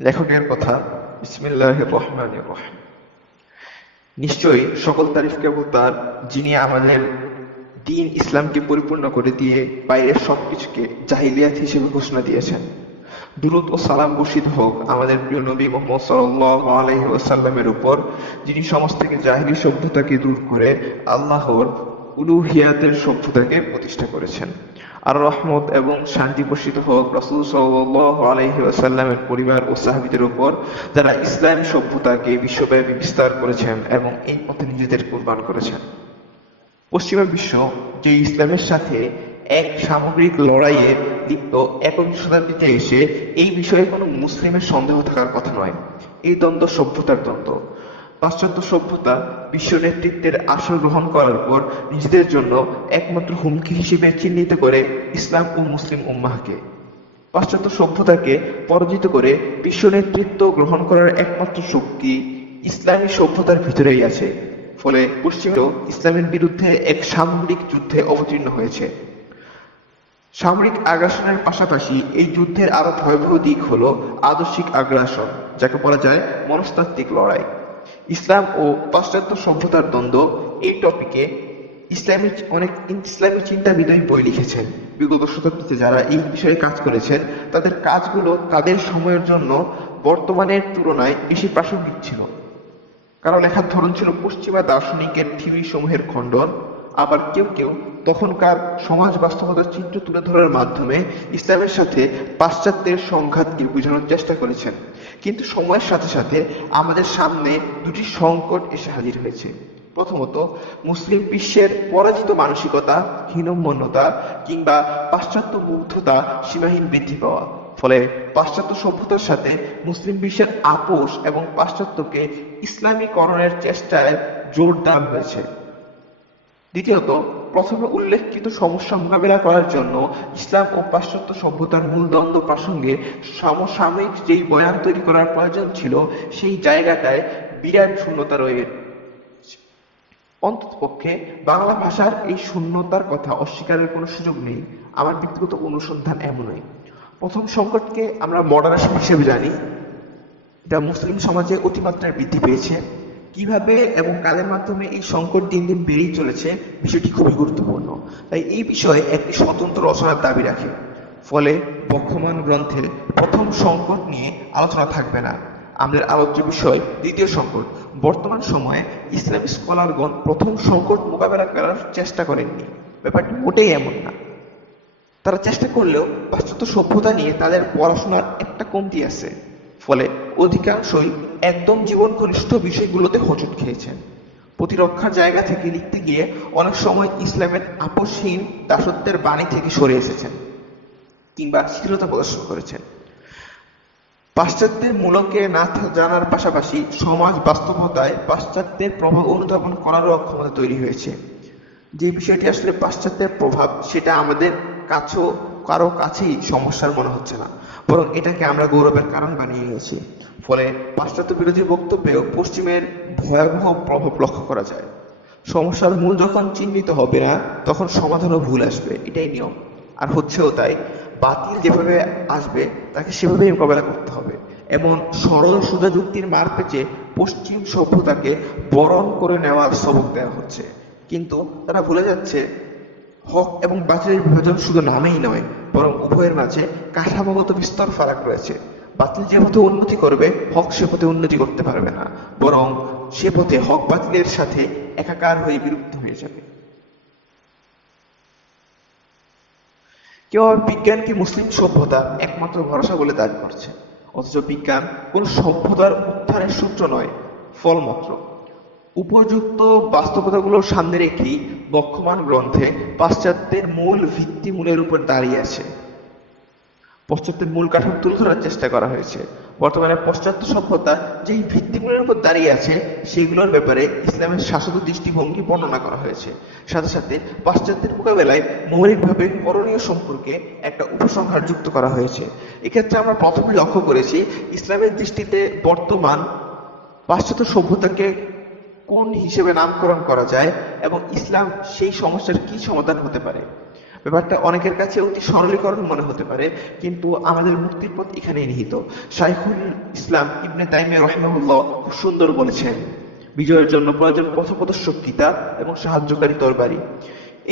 লেখকের কথা। বিসমিল্লাহির রহমানির রহিম। নিশ্চয়ই সকল তারিফ কেবল তার, যিনি আমাদের দ্বীন ইসলামকে পরিপূর্ণ করে দিয়ে বাইরের সবকিছুকে জাহিলিয়াত হিসেবে ঘোষণা দিয়েছেন। দুরূদ ও সালাম বর্ষিত হোক আমাদের প্রিয় নবী মুহাম্মদ সাল্লাল্লাহু আলাইহি ওয়াসাল্লামের উপর, যিনি সমাজ থেকে জাহিলি সভ্যতাকে দূর করে আল্লাহর উলুহিয়াতের সভ্যতাকে প্রতিষ্ঠা করেছেন। আর রহমত এবং শান্তি বর্ষিত হোক রাসূল সাল্লাল্লাহু আলাইহি ওয়াসাল্লামের পরিবার ও সাহাবীদের উপর, যারা ইসলামী সভ্যতাকে বিশ্বব্যাপী বিস্তার করেছেন এবং এই পথে নিজেদের কুরবান করেছেন। পশ্চিমা বিশ্ব যে ইসলামের সাথে এক সামগ্রিক লড়াইয়ে লিপ্ত, একবিংশ শতাব্দীতে এসে এই বিষয়ে কোনো মুসলিমের সন্দেহ থাকার কথা নয়। এই দ্বন্দ্ব সভ্যতার দ্বন্দ্ব। পাশ্চাত্য সভ্যতা বিশ্ব নেতৃত্বের আসন গ্রহণ করার পর নিজেদের জন্য একমাত্র হুমকি হিসেবে চিহ্নিত করে ইসলাম ও মুসলিম উম্মাহকে। পাশ্চাত্য সভ্যতাকে পরাজিত করে বিশ্ব নেতৃত্ব গ্রহণ করার একমাত্র শক্তি ইসলামী সভ্যতার ভিতরেই আছে। ফলে পশ্চিমা ইসলামের বিরুদ্ধে এক সামরিক যুদ্ধে অবতীর্ণ হয়েছে। সামরিক আগ্রাসনের পাশাপাশি এই যুদ্ধের আরো ভয়াবহ দিক হলো আদর্শিক আগ্রাসন, যাকে বলা যায় মনস্তাত্ত্বিক লড়াই। ইসলাম ও পাশ্চাত্য সভ্যতার দ্বন্দ্ব এই টপিকে অনেক ইসলামী চিন্তাবিদই বই লিখেছেন। বিগত শতাব্দীতে যারা এই বিষয়ে কাজ করেছেন, তাদের কাজগুলো তাদের সময়ের জন্য বর্তমানের তুলনায় বেশি প্রাসঙ্গিক ছিল। কারো লেখার ধরন ছিল পশ্চিমা দার্শনিকের থিওরি সমূহের খণ্ডন, আবার কেউ কেউ তখনকার সমাজ বাস্তবতার চিত্র তুলে ধরার মাধ্যমে ইসলামের সাথে পাশ্চাত্যের সংঘাতকে বোঝানোর চেষ্টা করেছেন। কিন্তু সময়ের সাথে সাথে আমাদের সামনে দুটি সংকট এসে হাজির হয়েছে। প্রথমত, মুসলিম বিশ্বের পরাজিত মানসিকতা, হীনম্মন্যতা কিংবা পাশ্চাত্য মুগ্ধতা সীমাহীন বৃদ্ধি পাওয়া। ফলে পাশ্চাত্য সভ্যতার সাথে মুসলিম বিশ্বের আপোষ এবং পাশ্চাত্যকে ইসলামীকরণের চেষ্টায় জোরদার হয়েছে। দ্বিতীয়ত, প্রথমে উল্লেখিত সমস্যা মোকাবেলা করার জন্য ইসলাম ও পাশ্চাত্য সভ্যতার মূল দ্বন্দ্ব প্রসঙ্গে সমসাময়িক যেই বয়ান তৈরি করার প্রয়োজন ছিল, সেই জায়গাটায় বিরাট শূন্যতা রয়ে। অন্ততপক্ষে বাংলা ভাষার এই শূন্যতার কথা অস্বীকারের কোনো সুযোগ নেই। আমার ব্যক্তিগত অনুসন্ধান এমনই। প্রথম সংকটকে আমরা মডারেশন হিসেবে জানি। এটা মুসলিম সমাজে অতিমাত্রায় বৃদ্ধি পেয়েছে। কিভাবে এবং কাদের মাধ্যমে এই সংকট দিন দিন বেড়েই চলেছে, বিষয়টি খুবই গুরুত্বপূর্ণ। তাই এই বিষয়ে একটি স্বতন্ত্র রচনার দাবি রাখে। ফলে বক্ষমান গ্রন্থের প্রথম সংকট নিয়ে আলোচনা থাকবে না। আমাদের আলোচ্য বিষয় দ্বিতীয় সংকট। বর্তমান সময়ে ইসলামী স্কলারগণ প্রথম সংকট মোকাবেলা করার চেষ্টা করেননি। ব্যাপারটি মোটেই এমন না। তারা চেষ্টা করলেও পাশ্চাত্য সভ্যতা নিয়ে তাদের পড়াশোনার একটা কমতি আছে। ফলে অধিকাংশই একদম জীবন ঘনিষ্ঠ বিষয়গুলোতে হোঁচট খেয়েছেন। প্রতিরক্ষার জায়গা থেকে লিখতে গিয়ে অনেক সময় ইসলামের আপোষহীন দাসত্বের বাণী থেকে সরে এসেছেন কিংবা শিথিলতা প্রদর্শন করেছেন। পাশ্চাত্যের মূলকে না জানার পাশাপাশি সমাজ বাস্তবতায় পাশ্চাত্যের প্রভাব অনুধাবন করারও অক্ষমতা তৈরি হয়েছে। যে বিষয়টি আসলে পাশ্চাত্যের প্রভাব, সেটা আমাদের কাছেও কারো কাছেই সমস্যার মনে হচ্ছে না, বরং এটাকে আমরা গৌরবের কারণ বানিয়ে নিয়েছি। ফলে পাশ্চাত্য বিরোধী বক্তব্যেও পশ্চিমের ভয়াবহ প্রভাব লক্ষ্য করা যায়। সমস্যার মূল যখন চিহ্নিত হবে না, তখন সমাধানও ভুল আসবে, এটাই নিয়ম। আর হচ্ছেও তাই। বাতিল যেভাবে আসবে তাকে সেভাবেই মোকাবেলা করতে হবে। এমন সরল সোজা যুক্তির মার পেঁচে পশ্চিম সভ্যতাকে বরণ করে নেওয়ার সবক দেওয়া হচ্ছে। কিন্তু তারা ভুলে যাচ্ছে, হক এবং বাতিলের বিভাজন শুধু নামেই নয়, বরং উভয়ের মাঝে কাঠামোগত বিস্তর ফারাক রয়েছে। বাতিল যে পথে উন্নতি করবে, হক সে পথে উন্নতি করতে পারবে না, বরং সে পথে হক বাতিলের সাথে একাকার হয়ে বিলুপ্ত হয়ে যাবে। কেউ আবার বিজ্ঞানকে মুসলিম সভ্যতার একমাত্র ভরসা বলে দাবি করছে। অথচ বিজ্ঞান কোন সভ্যতার উত্থানের সূত্র নয়, ফল মাত্র। উপযুক্ত বাস্তবতাগুলোর সামনে রেখেই বক্ষমান গ্রন্থে পাশ্চাত্যের মূল ভিত্তিমূলের উপর দাঁড়িয়ে আছে। পাশ্চাত্যের মূল কাঠামো তুলে ধরার চেষ্টা করা হয়েছে। বর্তমানে পাশ্চাত্য সভ্যতা যেই ভিত্তিমূলের উপর দাঁড়িয়ে আছে, সেগুলোর ব্যাপারে ইসলামের শাশ্বত দৃষ্টিভঙ্গি বর্ণনা করা হয়েছে। সাথে সাথে পাশ্চাত্যের মোকাবেলায় মৌলিকভাবে করণীয় সম্পর্কে একটা উপসংহার যুক্ত করা হয়েছে। এক্ষেত্রে আমরা প্রথমে লক্ষ্য করেছি, ইসলামের দৃষ্টিতে বর্তমান পাশ্চাত্য সভ্যতাকে কোন হিসেবে নামকরণ করা যায় এবং ইসলাম সেই সমস্যার কি সমাধান হতে পারে। ব্যাপারটা অনেকের কাছে অতি সরলীকরণ মনে হতে পারে, কিন্তু আমাদের মুক্তির পথ এখানেই নিহিত। শাইখুল ইসলাম ইবনে তাইমিয়া রাহিমাহুল্লাহ খুব সুন্দর বলেছেন, বিজয়ের জন্য প্রয়োজন পথপ্রদর্শক কিতাব এবং সাহায্যকারী তরবারি।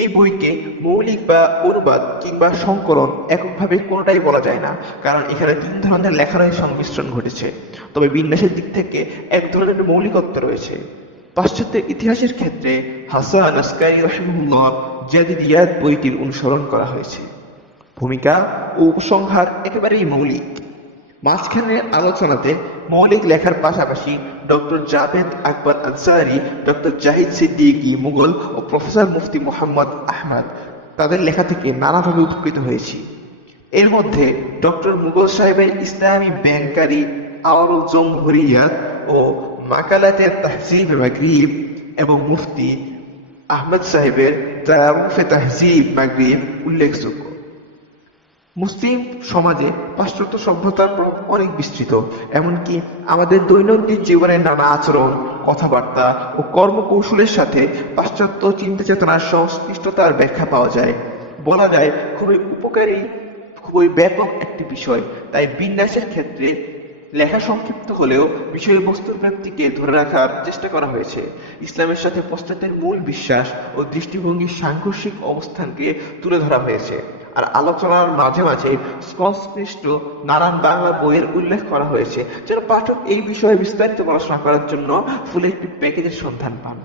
এই বইকে মৌলিক বা অনুবাদ কিংবা সংকলন এককভাবে কোনোটাই বলা যায় না, কারণ এখানে তিন ধরনের লেখারই সংমিশ্রণ ঘটেছে। তবে বিন্যাসের দিক থেকে এক ধরনের মৌলিকত্ব রয়েছে। পাশ্চাত্যের ইতিহাসের ক্ষেত্রে হাসান আসকারী রাহিমাহুল্লাহ জাদিদিয়াত বইটির অনুসরণ করা হয়েছে। ভূমিকা ও উপসংহার একেবারেই মৌলিক। মাঝখানের আলোচনাতে মৌলিক লেখার পাশাপাশি ডক্টর জাভেদ আকবর আনসারী, ডক্টর জাহিদ সিদ্দিকী মুঘল ও প্রফেসর মুফতি মোহাম্মদ আহমদ তাদের লেখা থেকে নানাভাবে উপকৃত হয়েছি। এর মধ্যে ডক্টর মুঘল সাহেবের ইসলামী ব্যাংকারি আওয়ারুল জমহুরিয়াত ও মাকালাতের তাহজিব মাগরিব এবং মুফতি আহমদ সাহেবের তারাউফে তাহজিব মাগরিব উল্লেখযোগ্য। মুসলিম সমাজে পাশ্চাত্য সভ্যতার প্রভাব অনেক বিস্তৃত, এমনকি আমাদের দৈনন্দিন জীবনের নানা আচরণ, কথাবার্তা ও কর্মকৌশলের সাথে পাশ্চাত্য চিন্তা চেতনার সংশ্লিষ্টতার ব্যাখ্যা পাওয়া যায়। বলা যায় খুবই উপকারী, খুবই ব্যাপক একটি বিষয়। তাই বিন্যাসের ক্ষেত্রে লেখা সংক্ষিপ্ত হলেও বিষয়বস্তুর ব্যাপ্তিকে ধরে রাখার চেষ্টা করা হয়েছে। ইসলামের সাথে পাশ্চাত্যের মূল বিশ্বাস ও দৃষ্টিভঙ্গির সাংঘর্ষিক অবস্থানকে তুলে ধরা হয়েছে। আর আলোচনার মাঝে মাঝে সংশ্লিষ্ট নানান বাংলা বইয়ের উল্লেখ করা হয়েছে, যেন পাঠক এই বিষয়ে বিস্তারিত পড়াশোনা করার জন্য ফুল একটি প্যাকেজের সন্ধান পান।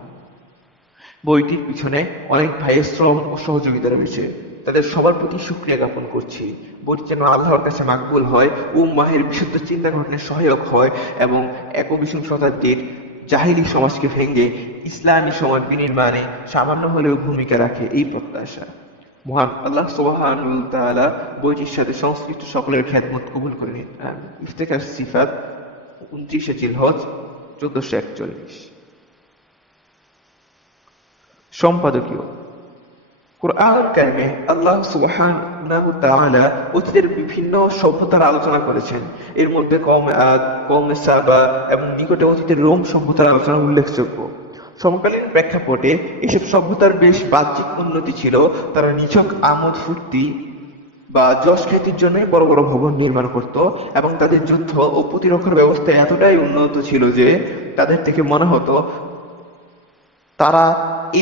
বইটির পিছনে অনেক ভাইয়ের শ্রম ও সহযোগিতা রয়েছে, তাদের সবার প্রতি শুকরিয়া জ্ঞাপন করছি। বইটি যেন আল্লাহর কাছে মাকবুল হয়, উম্মাহের বিশুদ্ধ চিন্তা গঠনে সহায়ক হয় এবং একবিংশ শতাব্দীর জাহিলি সমাজকে ভেঙে ইসলামী সমাজ বিনির্মাণে সামান্য হলেও ভূমিকা রাখে, এই প্রত্যাশা। মহান আল্লাহ সুবহানাহু ওয়া তাআলা বইটির সাথে সংশ্লিষ্ট সকলের খেদমত কবুল করে নিন। ইফতেখার সিফাত 29 জিলহজ 1441। সম্পাদকীয়। কুরআনুল কারিমে আল্লাহ সুবহানাহু ওয়া তাআলা অতীতের বিভিন্ন সভ্যতার আলোচনা করেছেন। এর মধ্যে কওমে সাবা এবং নিকটে অতীতের রোম সভ্যতার আলোচনা উল্লেখযোগ্য। সমকালীন প্রেক্ষাপটে এসব সভ্যতার বেশ বাহ্যিক উন্নতি ছিল। তারা নিছক আমোদ ফুর্তি বা যশ খ্যাতির জন্য বড় বড় ভবন নির্মাণ করত এবং তাদের যুদ্ধ ও প্রতিরক্ষার ব্যবস্থা এতটাই উন্নত ছিল যে তাদের থেকে মনে হতো তারা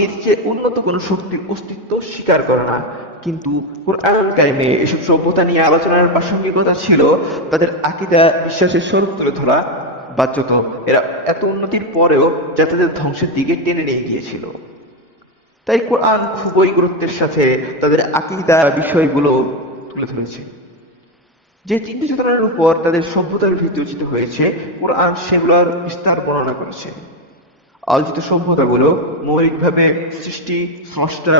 এর চেয়ে উন্নত কোনো শক্তির অস্তিত্ব স্বীকার করে না। কিন্তু কুরআনুল কারিমে এসব সভ্যতা নিয়ে আলোচনার প্রাসঙ্গিকতা ছিল তাদের আকীদা, বিশ্বাসের স্বরূপ তুলে ধরা বাধ্যত। এরা এত উন্নতির পরেও যা তাদের ধ্বংসের দিকে টেনে নিয়ে গিয়েছিল। তাই কোরআন খুবই গুরুত্বের সাথে তাদের আকীদা বিষয়গুলো তুলে ধরেছে। যে চিন্তা চেতনার উপর তাদের সভ্যতার ভিত্তি রচিত হয়েছে, কোরআন সেগুলোর বিস্তার বর্ণনা করেছে। আলোচিত সভ্যতাগুলো মৌলিকভাবে সৃষ্টি, স্রষ্টা,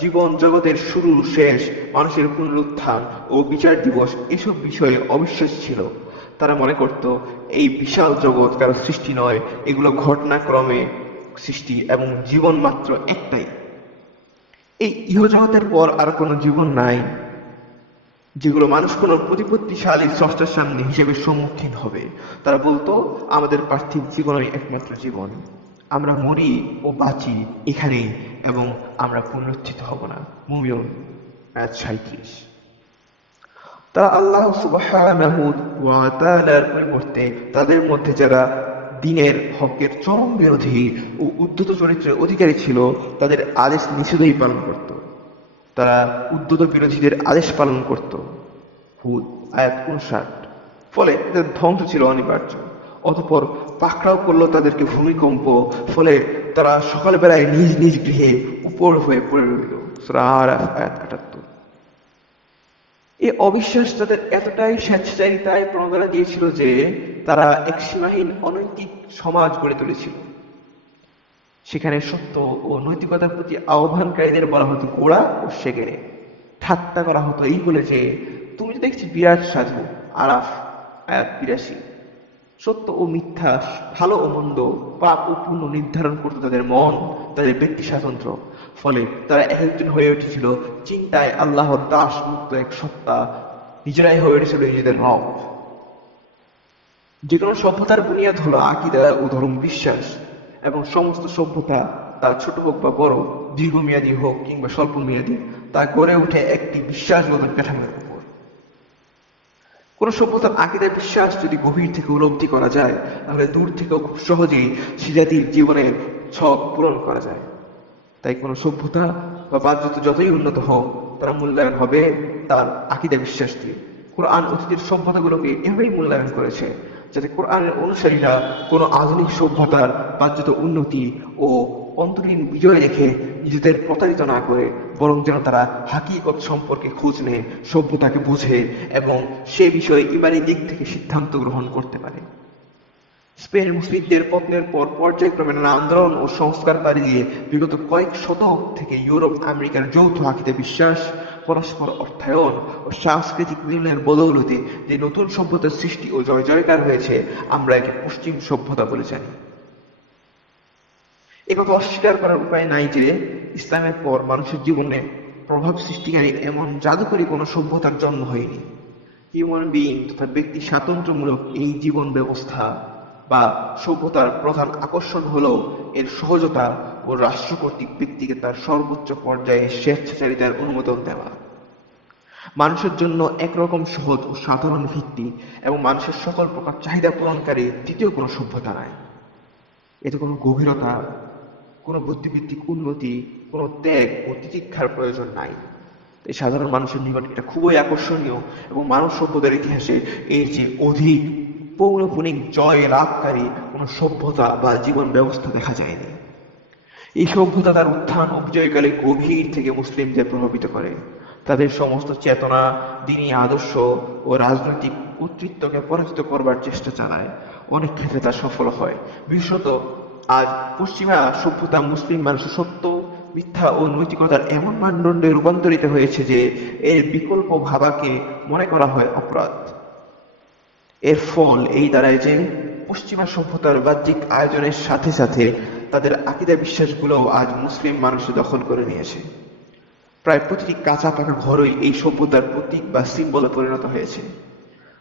জীবন জগতের শুরু শেষ, মানুষের পুনরুত্থান ও বিচার দিবস এসব বিষয়ে অবিশ্বাস ছিল। তারা মনে করত এই বিশাল জগৎ কারো সৃষ্টি নয়, এগুলো ঘটনাক্রমে সৃষ্টি এবং জীবন মাত্র একটাই। এই ইহজগতের পর আর কোনো জীবন নাই যেগুলো মানুষ কোনো প্রতিপত্তিশালী স্রষ্টার সামনে হিসেবে সম্মুখীন হবে। তারা বলতো আমাদের পার্থিব জীবনই একমাত্র জীবন, আমরা মরি ও বাঁচি এখানেই এবং আমরা পুনরুত্থিত হব না। মুমিনুন 37। তারা আল্লাহ সুবহানাহু ওয়া তাআলার পরিবর্তে তাদের মধ্যে যারা দ্বীনের হকের চরম বিরোধী ও উদ্ধত চরিত্রের অধিকারী ছিল তাদের আদেশ নিষেধই পালন করত। তারা উদ্ধত বিরোধীদের আদেশ পালন করত। হুদ আয়াত 59। ফলে তাদের ধ্বংস ছিল অনিবার্য। অতঃপর পাকড়াও করলো তাদেরকে ভূমিকম্প, ফলে তারা সকালবেলায় নিজ নিজ গৃহে উপর হয়ে পড়ে রইল। সূরা আরাফ আয়াত 78। এই অবিশ্বাস তাদের এতটাই স্বেচ্ছাচারিতায় প্রণোদনা দিয়েছিল যে তারা এক সীমাহীন অনৈতিক সমাজ গড়ে তুলেছিল। সেখানে সত্য ও নৈতিকতার প্রতি আহ্বানকারীদের বলা হতো গোড়া ও সেকেরে। ঠাট্টা করা হতো এই বলে যে তুমি তো দেখছি বিরাট সাধু। আরাফ আয়াত 82। সত্য ও মিথ্যা, ভালো ও মন্দ, পাপ ও পুণ্য নির্ধারণ করত তাদের মন, তাদের ব্যক্তি স্বাতন্ত্র্য। ফলে তারা একজন হয়ে উঠেছিল চিন্তায় আল্লাহর দাস মুক্ত এক সত্তা, নিজেরাই হয়ে উঠেছিল নিজেদের রব। যে কোনো সভ্যতার বুনিয়াদ হলো আকীদা ও ধর্ম বিশ্বাস, এবং সমস্ত সভ্যতা তা ছোট হোক বা বড়, দীর্ঘমেয়াদী হোক কিংবা স্বল্প মেয়াদী, তা গড়ে ওঠে একটি বিশ্বাসগত কাঠামোর উপর। কোন সভ্যতার আকীদা বিশ্বাস যদি গভীর থেকে উপলব্ধি করা যায়, তাহলে দূর থেকেও খুব সহজেই সে জাতির জীবনের ছক পূরণ করা যায়। তাই কোন সভ্যতা বা বাহ্যত যতই উন্নত হোক, তারা মূল্যায়ন হবে তার আকীদা বিশ্বাস দিয়ে। কোরআন অতীতের সভ্যতাগুলোকে এভাবেই মূল্যায়ন করেছে, যাতে কোরআনের অনুসারীরা কোনো আধুনিক সভ্যতার বাহ্যত উন্নতি ও অন্তরীণ বিজয় দেখে নিজেদের প্রতারিত না করে, বরং যেন তারা হাকিকত সম্পর্কে খোঁজ নেয়, সভ্যতাকে বোঝে এবং সে বিষয়ে ইমানি দিক থেকে সিদ্ধান্ত গ্রহণ করতে পারে। স্পেনের মুসলিমদের পতনের পর পর্যায়ক্রমে নানা আন্দোলন ও সংস্কারকারী দিয়ে বিগত কয়েক শতক থেকে ইউরোপ আমেরিকার যৌথ আকীদা বিশ্বাস, পরস্পর অর্থায়ন ও সাংস্কৃতিক মিলনের বদৌলতে যে নতুন সভ্যতার সৃষ্টি ও জয় জয়কার হয়েছে, আমরা একে পশ্চিম সভ্যতা বলে জানি। একথা অস্বীকার করার উপায় নাই যে ইসলামের পর মানুষের জীবনে প্রভাব সৃষ্টিকারী এমন জাদুকরী কোনো সভ্যতার জন্ম হয়নি। হিউম্যান বিইং তথা ব্যক্তি স্বাতন্ত্র্যমূলক এই জীবন ব্যবস্থা বা সভ্যতার প্রধান আকর্ষণ হলো এর সহজতা ও রাষ্ট্র কর্তৃক ব্যক্তিকে তার সর্বোচ্চ পর্যায়ে স্বেচ্ছাচারিতার অনুমোদন দেওয়া। মানুষের জন্য একরকম সহজ ও সাধারণ ভিত্তি এবং মানুষের সকল প্রকার চাহিদা পূরণকারী দ্বিতীয় কোনো সভ্যতা নাই। এতে কোনো গভীরতা, কোনো বুদ্ধিবৃত্তিক উন্নতি, কোনো ত্যাগ ও তিতিক্ষার প্রয়োজন নাই। তাই সাধারণ মানুষের নিকট এটা খুবই আকর্ষণীয় এবং মানব সভ্যতার ইতিহাসে এর যে অধিক পৌনঃপুনিক জয় লাভকারী কোনো সভ্যতা বা জীবন ব্যবস্থা দেখা যায়নি। এই সভ্যতা তার উত্থান ও বিজয়কালে গভীর থেকে মুসলিমদের প্রভাবিত করে। তাদের সমস্ত চেতনা, দ্বীনি আদর্শ ও রাজনৈতিক কর্তৃত্বকে পরাজিত করবার চেষ্টা চালায়। অনেক ক্ষেত্রে তা সফল হয়। বিশেষত আজ পশ্চিমা সভ্যতা মুসলিম মানুষের সত্য, মিথ্যা ও নৈতিকতার এমন মানদণ্ডে রূপান্তরিত হয়েছে যে এর বিকল্প ভাবাকে মনে করা হয় অপরাধ। এর ফল এই দাঁড়ায় যে পশ্চিমা সভ্যতার বাহ্যিক আয়োজনের সাথে সাথে তাদের আকীদা বিশ্বাসগুলোও আজ মুসলিম মানুষ দখল করে নিয়েছে। প্রায় প্রতিটি কাঁচা পাকা ঘরই এই সভ্যতার প্রতীক বা সিম্বলে পরিণত হয়েছে।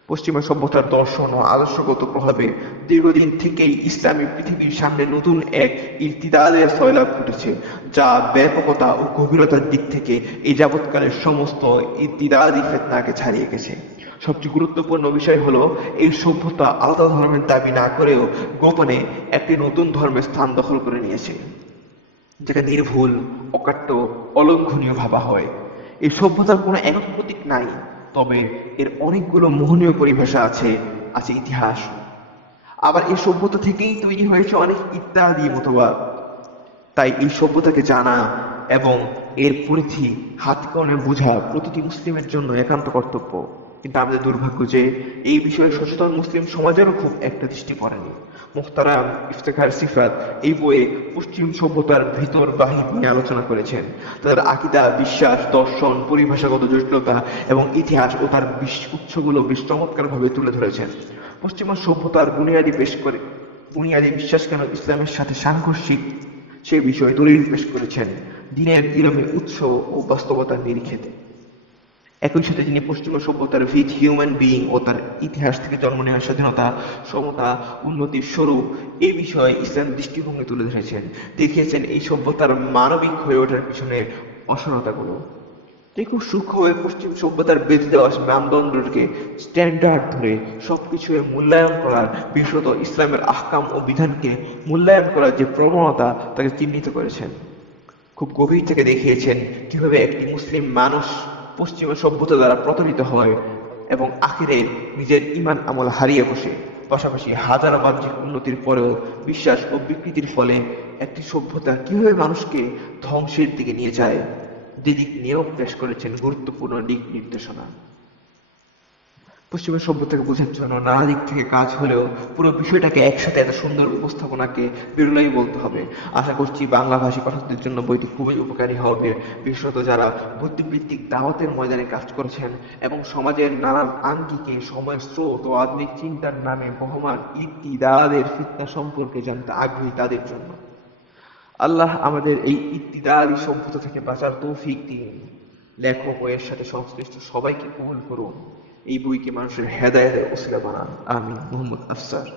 পশ্চিমা সভ্যতার দর্শন ও আদর্শগত প্রভাবে দীর্ঘদিন থেকেই ইসলামী পৃথিবীর সামনে নতুন এক ইরতিদাদের সয়লাব ঘটেছে, যা ব্যাপকতা ও গভীরতার দিক থেকে এই যাবৎকালের সমস্ত ইরতিদাদি ফিতনাকে ছাড়িয়ে গেছে। সবচেয়ে গুরুত্বপূর্ণ বিষয় হলো, এই সভ্যতা আলাদা ধর্মের দাবি না করেও গোপনে একটি নতুন ধর্মের স্থান দখল করে নিয়েছে, যেটা নির্ভুল, অকাট্য, অলঙ্ঘনীয় ভাবা হয়। এই সভ্যতার কোনো একক প্রতীক নাই, তবে এর অনেকগুলো মোহনীয় পরিভাষা আছে, আছে ইতিহাস। আবার এই সভ্যতা থেকেই তৈরি হয়েছে অনেক ইত্যাদি মতবাদ। তাই এই সভ্যতাকে জানা এবং এর পরিধি হাতকড়ে বোঝা প্রতিটি মুসলিমের জন্য একান্ত কর্তব্য। কিন্তু আমাদের দুর্ভাগ্য যে এই বিষয়ে সচেতন মুসলিম সমাজেরও খুব একটা দৃষ্টি পড়েনি। মুখতারাম ইফতেখার সিফাত এই বইয়ে পশ্চিম সভ্যতার ভিতর বাহির নিয়ে আলোচনা করেছেন। তাদের আকীদা, বিশ্বাস, দর্শন, পরিভাষাগত জটিলতা এবং ইতিহাস ও তার উৎসগুলো বেশ চমৎকারভাবে তুলে ধরেছেন। পশ্চিমা সভ্যতার বুনিয়াদী বিশ্বাস কেন ইসলামের সাথে সাংঘর্ষিক সে বিষয়ে দলিল পেশ করেছেন দ্বীনের ইলমে উৎস ও বাস্তবতার নিরিখেতে। একই সাথে তিনি পশ্চিমা সভ্যতার ভিত, হিউম্যান বিইং ও তার ইতিহাস থেকে জন্ম নেওয়া স্বাধীনতা, সমতা, উন্নতির স্বরূপ এই বিষয়ে ইসলাম দৃষ্টিভঙ্গি তুলে ধরেছেন, দেখিয়েছেন এই সভ্যতার মানবিক হয়ে ওঠার পিছনে অসরলতাগুলো। তিনি খুব সূক্ষ্মভাবে পশ্চিম সভ্যতার বেঁধে দেওয়া মানদণ্ডকে স্ট্যান্ডার্ড ধরে সবকিছু মূল্যায়ন করার, বিশেষত ইসলামের আহকাম ও বিধানকে মূল্যায়ন করার যে প্রবণতা, তাকে চিহ্নিত করেছেন। খুব গভীর থেকে দেখিয়েছেন কিভাবে একটি মুসলিম মানুষ পশ্চিমা সভ্যতা দ্বারা প্রতারিত হয় এবং আখিরে নিজের ঈমান আমল হারিয়ে বসে। পাশাপাশি হাজারো বাহ্যিক উন্নতির পরেও বিশ্বাস ও বিকৃতির ফলে একটি সভ্যতা কিভাবে মানুষকে ধ্বংসের দিকে নিয়ে যায়, দিক নিয়েও পেশ করেছেন গুরুত্বপূর্ণ দিক নির্দেশনা। পশ্চিমা সভ্যতাকে বোঝার জন্য নানা দিক থেকে কাজ হলেও পুরো বিষয়টাকে একসাথে এত সুন্দর উপস্থাপনাকে বিরলাই বলতে হবে। আশা করছি বাংলাভাষী পাঠকদের জন্য বইটি খুবই উপকারী হবে, বিশেষত যারা বুদ্ধিবৃত্তিক দাওয়াতের ময়দানে কাজ করেছেন এবং সমাজের নানান আঙ্গিকে সময়ের স্রোত ও আধুনিক চিন্তার নামে বহমান ইরতিদাদের ফিতনা সম্পর্কে জানতে আগ্রহী তাদের জন্য। আল্লাহ আমাদের এই ইরতিদাদি সভ্যতা থেকে বাঁচার তৌফিক দিন। লেখক ও এর সাথে সংশ্লিষ্ট সবাইকে কবুল করুন। এই বইকে মানুষের হেদায়েতের ওসিলা বানান। আমিন। মোহাম্মদ আফসার।